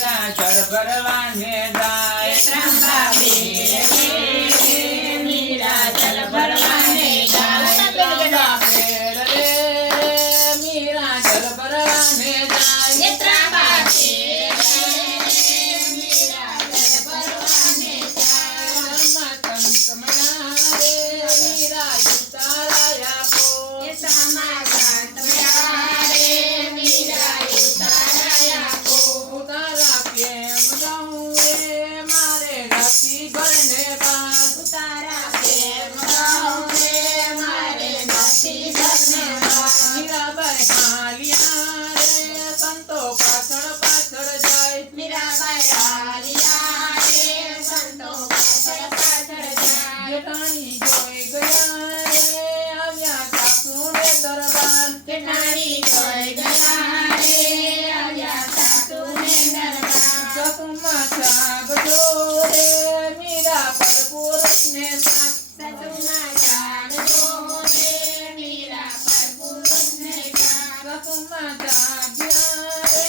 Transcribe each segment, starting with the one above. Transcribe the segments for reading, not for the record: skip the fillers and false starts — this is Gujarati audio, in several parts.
મીરા જળ ભરવાને જાય ત્રંબા બેરે મીરા જલ ભરવાને જાય ત્રંબા બેર રે મીરા જળ ભરવાને જાય ત્રંબા બેરે મીરા જલ ભરવાને જાય સમયા રે મીરા ઉતારા આપો સમા સંતમયા રે મીરા ઉતારા આપો ઉતારા કેમ દઉં રે મારે નથી ઘરને બાદ ઉતારા પ્રેમ ગાઉં રે મારે નથી ઘરને બાદ મીરાબાઈ હાલિયા રે સંતો પાછળ પાછળ જાય મીરાબાઈ હાલિયા રે સંતો પાછળ પાછળ જાય જેઠાણી જોઈ ગયા રે આવ્યા સાસુને દરબાર જેઠાણી જોઈ ગયા રે આવ્યા સાસુને દરબાર સાસુમાં જાગજો રે મીરા પર પુરુષને સાથ સાસુમાં જાગજો રે મીરા પર પુરુષને જાગ સાસુમાં જાગ્યા રે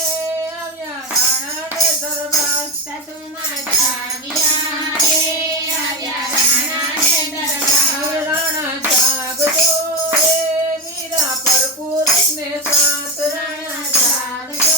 આવ્યા રાણાને દરબાર સાસુમાં જાગ્યા રે આવ્યા રાણાને દરબાર રાણા જાગજો રે મીરા પર પુરુષને સાથ રાણા જાગજો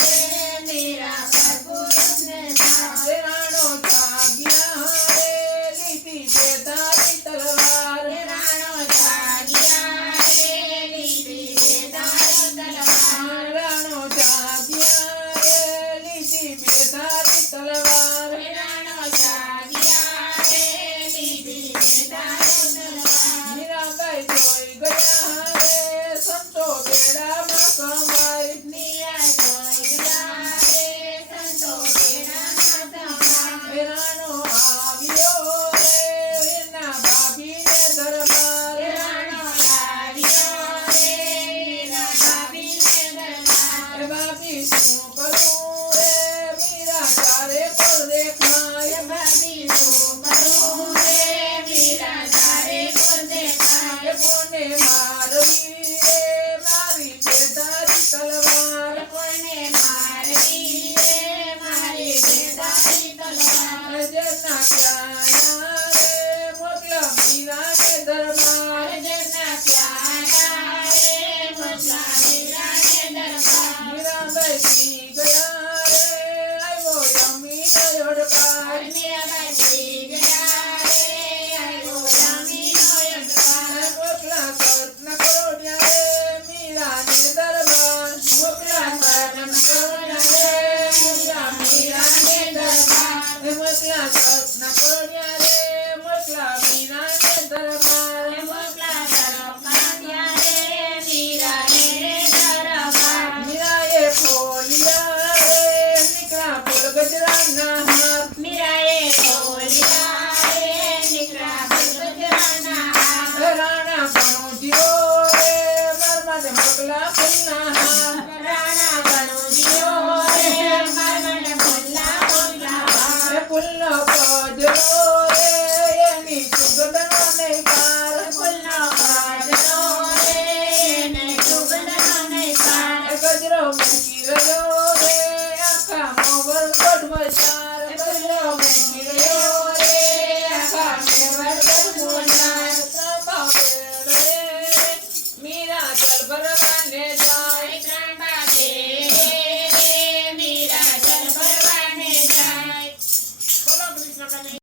રે મીરા પર પુરુષને જાગ રાણો જાગ્યા રે લીધી બેદારી તલવાર રાણો જાગ્યા રે લીધી બેદારી તલવાર રાણો જાગ્યા રે લીધી બેદારી તલવાર રાણો જાગ્યા રે લીધી બેદારી તલવાર મીરાબાઈ જોઈ ગયા રે સંતો બેડામાં કમાય મીરા જોઈ ગયા રે સંતો બેડામાં સમાય રાણો આવ્યો રે એના ભાભીને દરબાર રાણો આવ્યો રે મીરા ભાભીને દરબાર ભાભી શું કરું રે મીરા તારે પર દેખાય ભાભી શું કરું રે મીરા તારે પર દેખાય કોને મારવી રે મારી બેદારી તલવાર કોને મારવી રે મારી બેદારી તલવાર જેના ક્યાયા રે મોકલા મીરાને દરબાર જેના પ્યારા રે મોકલા મીરાને દરબાર મીરાબાઈ પી ગયા રે આવ્યો યમીનો ઝડપાર મીરાબાઈ પી ગયા રે આવ્યો યમીનો યડકાર મોકલા કૃષ્ણ કરોડિયા રે મીરાને દરબાર મોકલા કર્મ કરોડા રે મીરા મીરાને દરબાર મોકલા કૃષ્ણ કરોડિયા રે મોકલા મીરાને દરબાર મોકલા કર્મ કરોડા રે મીરાને દરબાર મીરાએ ખોલ્યા રે નીકળ્યા ફૂલ ગજરાના હાથ મીરાએ બોલ્યા રે નીકળ્યા ગજરાના હાથ રાણા ભણુજીઓ રે માર માટે મોકલા ફૂલના હાથ રાણા બનુજીઓ રે મારમને બોલા બોલા હાથ ફૂલનો કજરો રે એની સુગંધનો નહીં પાર ફૂલનો કાજલો રે એને સુગંધનો નહીં પાર ગજરો મૂકી રહ્યો રે આખા મોગલ કોટ બજાર ગજરો મૂકી રહ્યો રે આખા મોગલ કોટ બજાર ત્રંબા બેર રે મીરા જલ ભરવાને જાય ત્રંબા બેરે મીરા જલ ભરવાને જાય. બોલો કૃષ્ણ કનૈયા